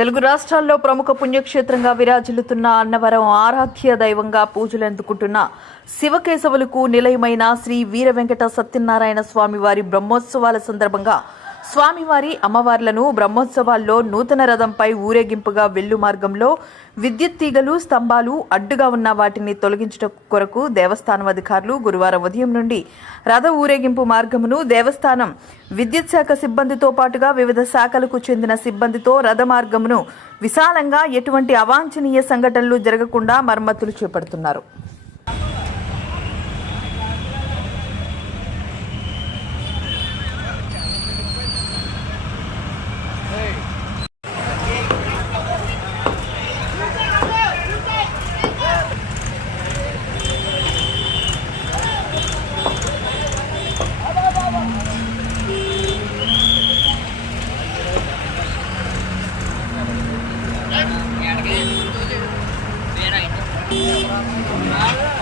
తెలుగు రాష్ట్రాల్లో ప్రముఖ పుణ్యక్షేత్రంగా విరాజిల్లుతున్న అన్నవరం ఆరాధ్య దైవంగా పూజలు అందుకుంటున్న శివకేశవులకు నిలయమైన శ్రీ వీర వెంకట సత్యనారాయణ స్వామివారి బ్రహ్మోత్సవాల సందర్భంగా స్వామివారి అమ్మవార్లను బ్రహ్మోత్సవాల్లో నూతన రథంపై ఊరేగింపుగా వెళ్ళు మార్గంలో విద్యుత్ తీగలు స్తంభాలు అడ్డుగా ఉన్న వాటిని తొలగించడం కొరకు దేవస్థానం అధికారులు గురువారం ఉదయం నుండి రథ ఊరేగింపు మార్గమును దేవస్థానం విద్యుత్ శాఖ సిబ్బందితో పాటుగా వివిధ శాఖలకు చెందిన సిబ్బందితో రథ మార్గమును విశాలంగా ఎటువంటి అవాంఛనీయ సంఘటనలు జరగకుండా మరమ్మతులు చేపడుతున్నారు. Biar